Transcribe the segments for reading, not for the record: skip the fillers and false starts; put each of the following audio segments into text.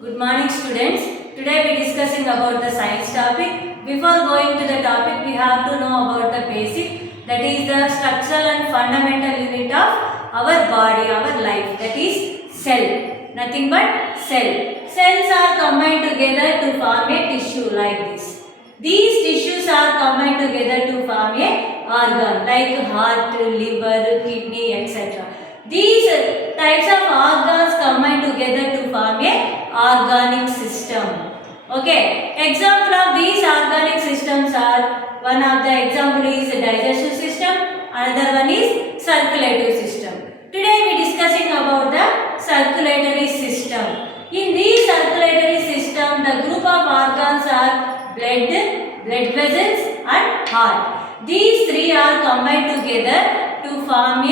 Good morning students. Today we are discussing about the science topic. Before going to the topic, we have to know about the basic, that is the structural and fundamental unit of our body, our life, that is cell. Nothing but cell. Cells are combined together to form a tissue like this. These tissues are combined together to form a organ like heart, liver, kidney, etc. These types of organs combine together to form a organic system. Okay, example of these organic systems are, one of the example is digestive system, another one is circulatory system. Today we are discussing about the circulatory system. In this circulatory system, the group of organs are blood vessels and heart. These three are combined together to form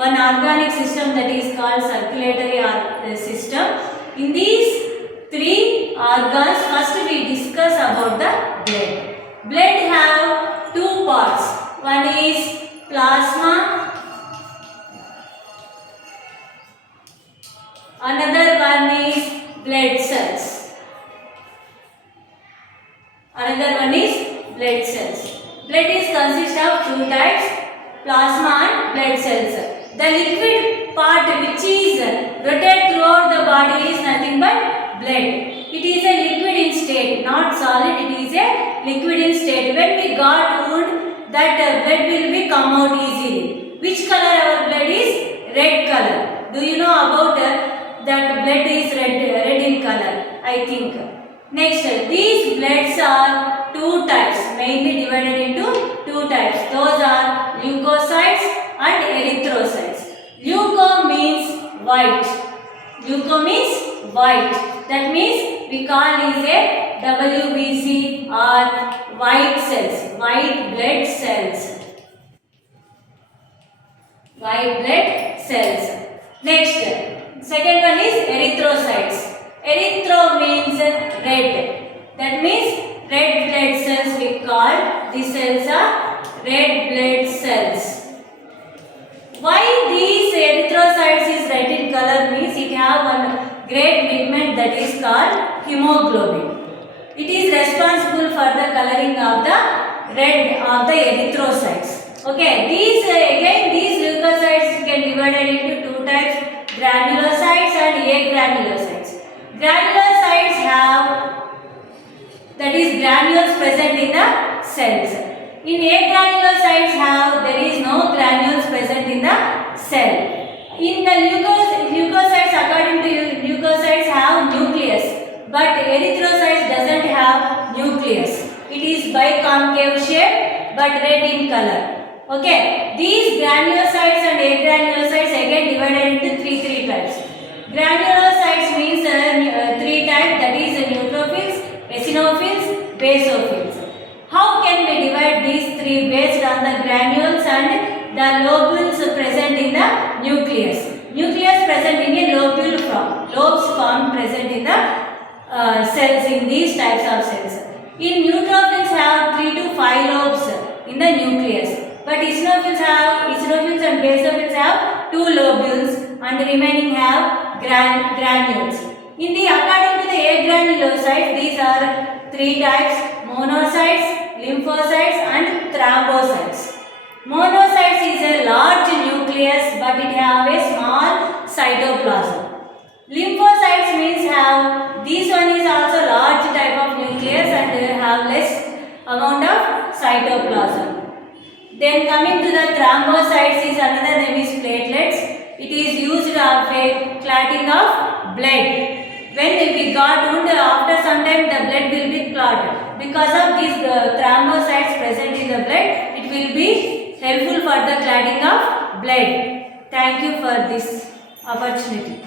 one organic system, that is called circulatory system. In these three organs, first we discuss about the blood. Blood have two parts. One is plasma, another one is blood cells. Another one is blood cells. Blood is consist of two types, plasma and blood cells. The liquid part which is rotate throughout the body is nothing but blood. It is a liquid in state, not solid. It is a liquid in state. When we got wound, that blood will be come out easily. Which color our blood is? Red color. Do you know about that blood is red in color? I think. Next, these bloods are two types, mainly divided into two types. Those are leukocytes and erythrocytes. Leuco means white. Leuco means white. That means we call is a WBC or white cells, white blood cells. White blood cells. Next, second one is erythrocytes. Erythro means red. That means red blood cells we call. These cells are red blood cells. Why these erythrocytes is red in color means it have one great pigment that is called hemoglobin. It is responsible for the coloring of the red of the erythrocytes. Okay, these leukocytes can be divided into two types, granulocytes and agranulocytes. Granulocytes have, that is granules present in the cells. In agranulocytes have, there is no granules present in the cell. In the leukocytes, according to leukocytes have nucleus, but erythrocytes doesn't have nucleus. It is biconcave shape but red in color. Okay, these granulocytes and agranulocytes again divided into three types. Granulocytes means three types, that is neutrophils, eosinophils, basophils. How can we divide these three based on the granules and the lobules present in the nucleus? Nucleus present in a lobule form. Lobes form present in the cells, in these types of cells. In neutrophils have 3 to 5 lobes in the nucleus. But eosinophils and basophils have 2 lobules and the remaining have granules. According to the agranulocytes, these are 3 types: monocytes, lymphocytes and thrombocytes. Monocytes is a large nucleus but it have a small cytoplasm. Lymphocytes means have, this one is also large type of nucleus and have less amount of cytoplasm. Then coming to the thrombocytes, is another name is platelets. It is used of a clotting of blood. When we got wound, after some time the blood will be clotted. Because of these thrombocytes present in the blood, it will be helpful for the clotting of blood. Thank you for this opportunity.